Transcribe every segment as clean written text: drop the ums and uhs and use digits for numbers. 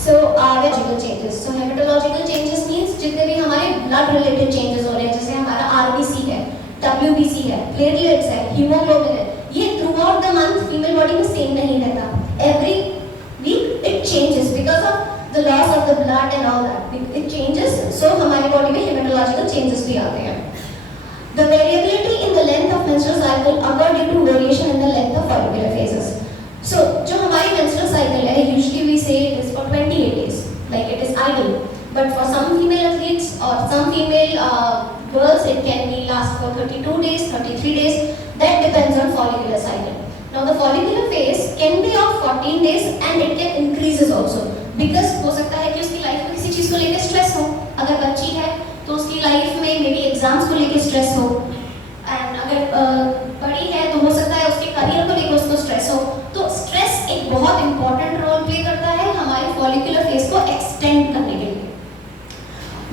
So hematological changes. So hematological changes means जितने भी हमारे blood related changes हो रहे हैं, जैसे हमारा RBC है, WBC है, platelets है, hemoglobin है, ये throughout the month female body में same नहीं रहता. Every week it changes because of the loss of the blood and all that. It changes, so हमारी body में hematological changes भी आते हैं. The variability in the length of menstrual cycle occur due to variation in the length of follicular phases. So जो हमारी menstrual cycle है, usually we say it is for 28 days, like it is ideal. But for some female athletes or some female girls, it can be last for 32 days, 33 days. That depends on follicular cycle. Now the follicular phase can be of 14 days and it can increases also. Because हो सकता है कि उसकी लाइफ में किसी चीज को लेकर स्ट्रेस हो. अगर बच्ची है तो उसकी लाइफ में मे बी एग्जाम्स को लेकर स्ट्रेस हो. एंड अगर बड़ी है तो हो सकता है उसके करियर को लेकर उसको स्ट्रेस हो. तो स्ट्रेस एक बहुत इंपॉर्टेंट रोल प्ले करता है हमारे फॉलिकुलर फेज को एक्सटेंड करने के लिए.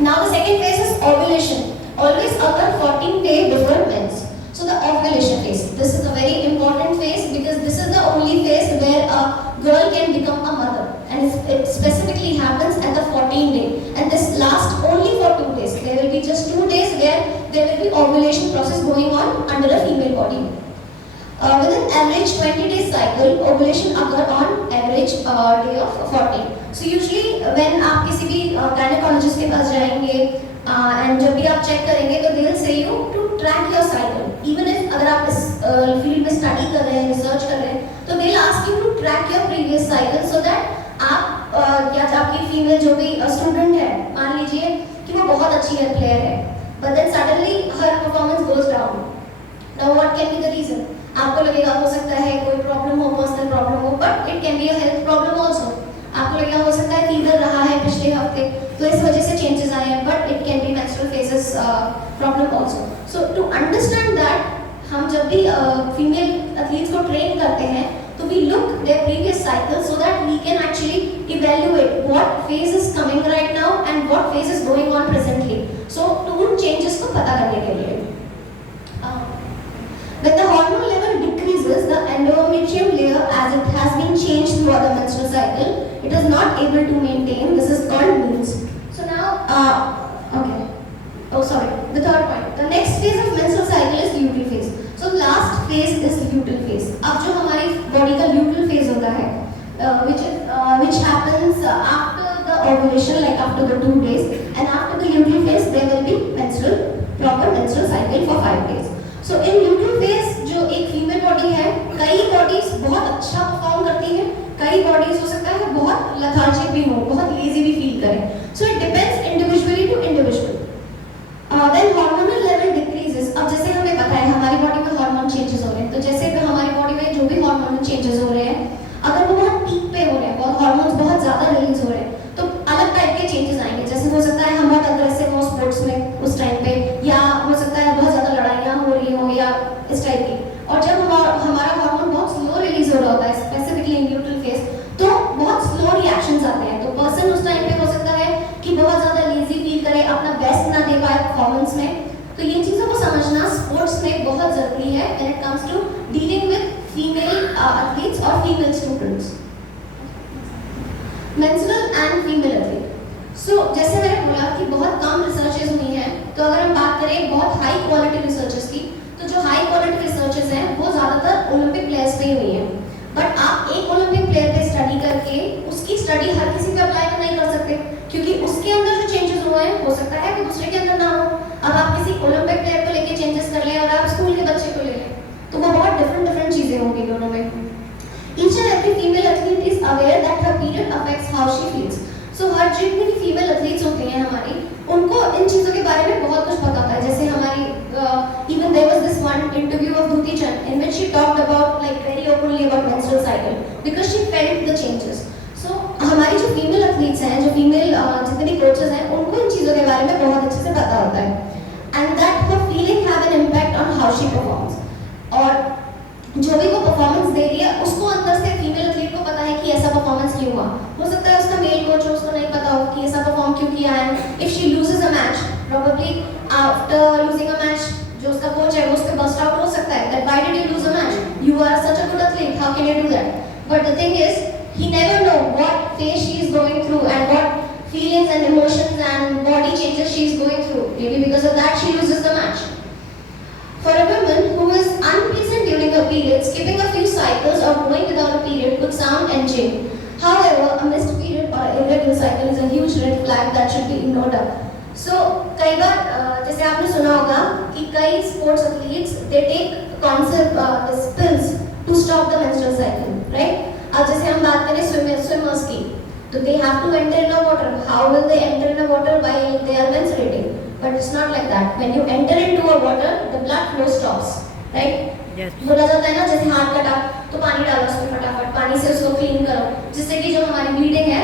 Now the second phase is ovulation. Always occur 14 days before mens. So the ovulation phase. This is a very important phase because this is the only phase where a girl can become a mother, and it specifically happens at the 14th day. And this lasts only for 2 days. There will be just 2 days where there will be ovulation process going on under the female body. With an average 20 days cycle, ovulation occur on average day of 14. So usually when आप किसी भी gynecologist के पास जाएंगे and जब भी आप चेक करेंगे तो they'll say you to track your cycle. Even if अगर आप इस फील्ड में स्टडी कर रहे हैं, रिसर्च कर रहे हैं, तो they'll ask you to track your previous cycle so that आप या आपकी फीमेल जो भी स्टूडेंट है, मान लीजिए कि वो बहुत अच्छी है प्लेयर है, but then suddenly her performance goes down. Now what can be the reason? आपको लगेगा हो सकता है कोई प्रॉब्लम हो, पर्सनल प्रॉब्लम हो, but it can be a health problem also. आपको लगेगा हो सकता है फीवर रहा है पिछले हफ्ते तो इस वजह से चेंजेस आए हैं, but it can be menstrual phases problem also. So to understand that, हम जब भी फीमेल एथलीट्स को ट्रेन करते हैं तो we look their previous cycle so that we can actually evaluate what phase is coming right now and what phase is going on presently. So to उन changes को पता करने के लिए when the hormone level decreases, the endometrium layer, as it has been changed throughout the menstrual cycle, it is not able to maintain. This is called means. So now, okay. Oh, sorry. The third point. The next phase of menstrual cycle is luteal phase. So last phase is luteal phase. अब जो हमारी body का luteal phase होता है, which happens after the ovulation, like after the 2 days, and after the luteal phase, there will be proper menstrual cycle for 5 days. So in luteal phase जो एक female body है, कई बॉडीज बहुत अच्छा परफॉर्म करती हैं, कई बॉडीज हो सकता है बहुत लेथार्जिक भी हो, बहुत लेजी भी फील करें. So it depends individually to individual. Then hormonal level decreases. अब जैसे हमें पता है हमारी बॉडी में हार्मोन चेंजेस हो रहे हैं, तो जैसे भी हमारी बॉडी में जो भी हार्मोनल चेंजेस हो रहे हैं, अगर वो बहुत पीक पे हो रहे हैं, बहुत हार्मोन्स बहुत ज्यादा रिलीज हो रहे हैं, तो अलग टाइप के चेंजेस आएंगे. जैसे हो सकता है हम बहुत अग्रेसिव हो स्पोर्ट्स में उस टाइम पे, या हो सकता है बहुत ज्यादा लड़ाइयाँ हो रही हो या इस टाइप की. और जब हमारा हार्मोन बहुत स्लो रिलीज हो रहा होता है, स्पेसिफिकली इन ल्यूटल फेज, तो बहुत स्लो रिएक्शंस आते हैं. तो पर्सन उस टाइम पे हो सकता है कि बहुत ज्यादा लेजी फील करे, अपना बेस्ट ना दे पाए परफॉर्मेंस में. तो ये चीज़ों को समझना स्पोर्ट्स में बहुत जरूरी है when it comes to dealing with female athletes और female students. Menstrual and female athlete. So जैसे मैंने बोला कि बहुत कम रिसर्चेस हुई हैं, तो अगर हम बात करें बहुत हाई क्वालिटी रिसर्चेस की, तो जो हाई क्वालिटी रिसर्चेस हैं वो ज़्यादातर ओलंपिक प्लेयर्स पे ही हुई हैं. बट आप एक ओलंपिक प्लेयर पे स्टडी करके उसकी स्टडी हर किसी पे अप्लाई तो नहीं कर सकते, क्योंकि उसके अंदर जो चेंजेस हुए हैं हो सकता है कि दूसरे के अंदर ना हो. अब आप किसी ओलंपिक प्लेयर को लेके चेंजेस कर लें और आप स्कूल के बच्चे को ले लें, तो वो बहुत डिफरेंट चीज़ें होंगी दोनों में. Each and every female athlete is aware that her period affects how she feels. So हर जितनी भी फीमेल एथलीट्स होती हैं हमारी, उनको इन चीज़ों के बारे में बहुत कुछ पता होता है. जैसे हमारी even there was this one interview of Dhuti Chand in which she talked about like very openly about menstrual cycle because she felt the changes. So हमारी जो फीमेल एथलीट्स हैं, जो फीमेल जितने भी कोचेस हैं, उनको इन चीज़ों के बारे में बहुत अच्छे से पता होता है. And that her feeling have an impact on how she performs. और जो भी वो परफॉर्मेंस दे रही है उसको अंदर से फीमेल एथलीट को पता है कि ऐसा परफॉर्मेंस क्यों हुआ. हो सकता है उसका मेल कोच हो, उसको नहीं पता हो कि ऐसा परफॉर्म क्यों किया है. If she loses a match, probably after losing a match, जो उसका कोच है वो उसको बस्ट आउट हो सकता है that why did you lose a match, you are such a good athlete, how can you do that. But the thing is he never know what phase she is going through feelings and emotions and body changes she is going through. Maybe because of that she loses the match. For a woman who is unpleasant during her period, skipping a few cycles or going without a period could sound enching. However, a missed period or irregular cycle is a huge red flag that should be ignored. So, कई बार जैसे आपने सुना होगा कि कई sports athletes they take concept pills to stop the menstrual cycle, right? अब जैसे हम बात करें swimmers की, तो they have to enter in the water. How will they enter in the water while they are menstruating? But it's not like that. When you enter into a water, the blood flow stops, right? Yes. बोला जाता है ना जैसे हाथ कटा तो पानी डालो उसमें फटाफट पानी से उसको क्लीन करो जिससे कि जो हमारी ब्लीडिंग है